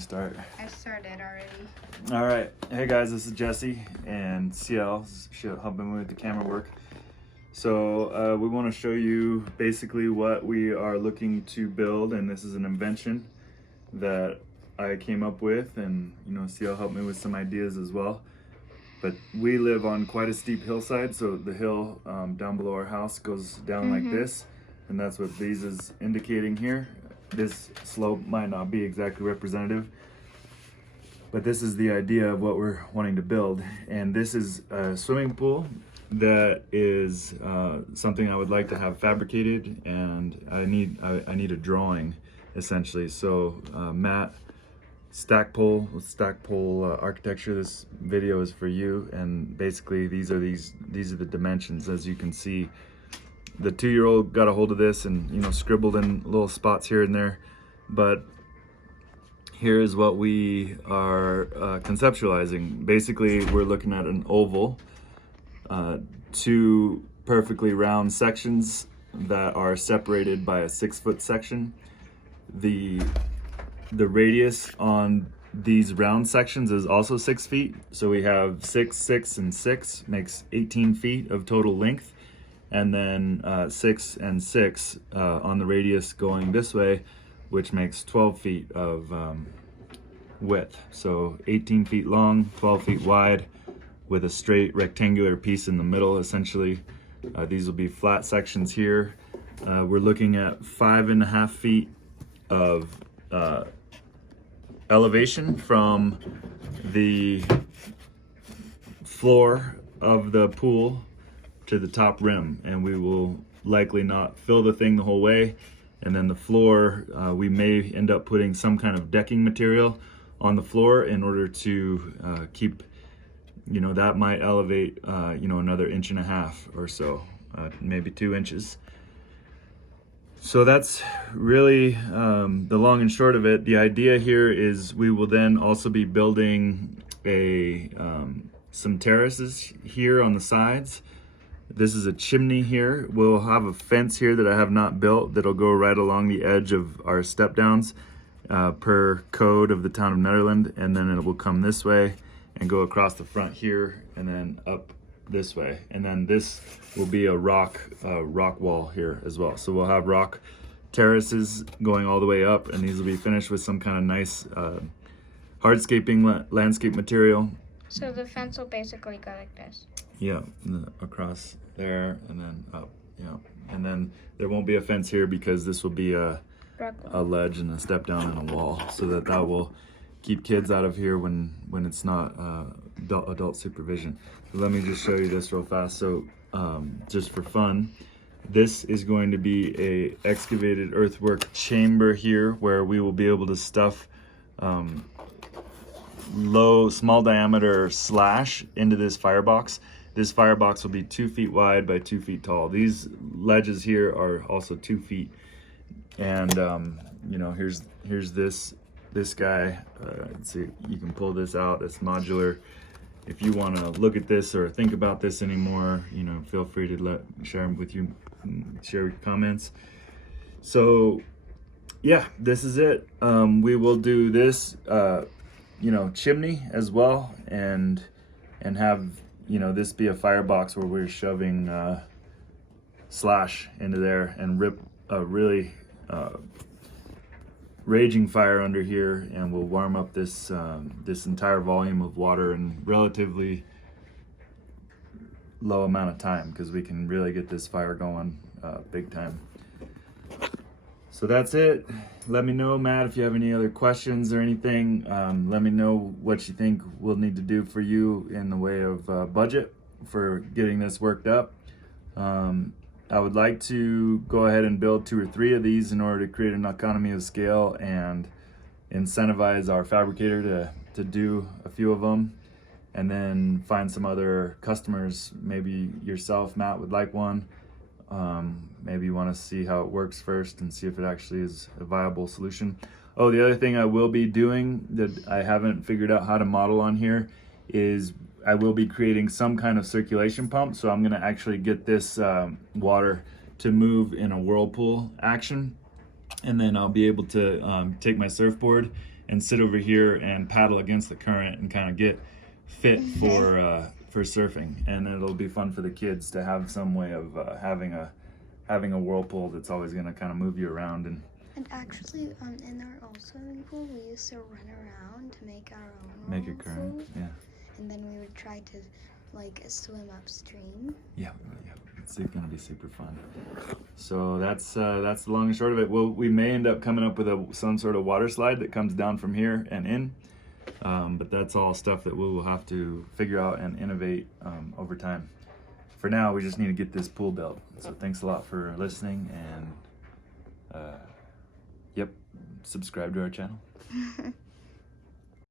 start? I started already. All right. Hey guys, this is Jesse and CL. She'll help me with the camera work. So we want to show you basically what we are looking to build, and this is an invention that I came up with, and CL helped me with some ideas as well. But we live on quite a steep hillside, so the hill down below our house goes down like this, and that's what these is indicating here. This slope might not be exactly representative, but this is the idea of what we're wanting to build. And this is a swimming pool that is something I would like to have fabricated, and I need a drawing essentially. So Matt, stack pole architecture, this video is for you, and basically these are the dimensions. As you can see, the 2-year-old got a hold of this and scribbled in little spots here and there, but here is what we are conceptualizing. Basically, we're looking at an oval, 2 perfectly round sections that are separated by a 6-foot section. The radius on these round sections is also 6 feet. So we have 6, 6, and 6 makes 18 feet of total length. And then 6 and 6 on the radius going this way, which makes 12 feet of width. So 18 feet long, 12 feet wide, with a straight rectangular piece in the middle, essentially. These will be flat sections here. We're looking at 5.5 feet of elevation from the floor of the pool to the top rim, and we will likely not fill the thing the whole way. And then the floor, we may end up putting some kind of decking material on the floor in order to keep, that might elevate, another 1.5 inches or so, maybe 2 inches. So that's really the long and short of it. The idea here is we will then also be building some terraces here on the sides. This is a chimney here. We'll have a fence here that I have not built that'll go right along the edge of our step downs per code of the town of Netherland, and then it will come this way and go across the front here and then up this way. And then this will be a rock wall here as well. So we'll have rock terraces going all the way up, and these will be finished with some kind of nice hardscaping landscape material. So the fence will basically go like this. Yeah, across there and then up. Yeah, and then there won't be a fence here because this will be a ledge and a step down and a wall, so that will keep kids out of here when it's not adult supervision. So let me just show you this real fast. So just for fun, this is going to be a excavated earthwork chamber here where we will be able to stuff small diameter slash into this firebox. This firebox will be 2 feet wide by 2 feet tall. These ledges here are also 2 feet. And here's this guy. Let's see, you can pull this out. It's modular. If you want to look at this or think about this anymore, feel free to share them with you, share your comments. So yeah, this is it. We will do this chimney as well, and have this be a firebox where we're shoving slash into there and rip a really raging fire under here, and we'll warm up this this entire volume of water in relatively low amount of time, because we can really get this fire going big time. So that's it. Let me know, Matt, if you have any other questions or anything. Let me know what you think we'll need to do for you in the way of budget for getting this worked up. I would like to go ahead and build 2 or 3 of these in order to create an economy of scale and incentivize our fabricator to do a few of them, and then find some other customers. Maybe yourself, Matt, would like one. Maybe you want to see how it works first and see if it actually is a viable solution. Oh, the other thing I will be doing that I haven't figured out how to model on here is I will be creating some kind of circulation pump. So I'm going to actually get this water to move in a whirlpool action, and then I'll be able to take my surfboard and sit over here and paddle against the current and kind of get fit for surfing. And it'll be fun for the kids to have some way of having a whirlpool that's always going to kind of move you around. And actually, in our old swimming pool, we used to run around to make our own make a current. whirlpool. Yeah. And then we would try to like swim upstream. Yeah, it's going to be super fun. So that's the long and short of it. Well, we may end up coming up with some sort of water slide that comes down from here and in, but that's all stuff that we will have to figure out and innovate over time. For now, we just need to get this pool built. So thanks a lot for listening, and yep, subscribe to our channel.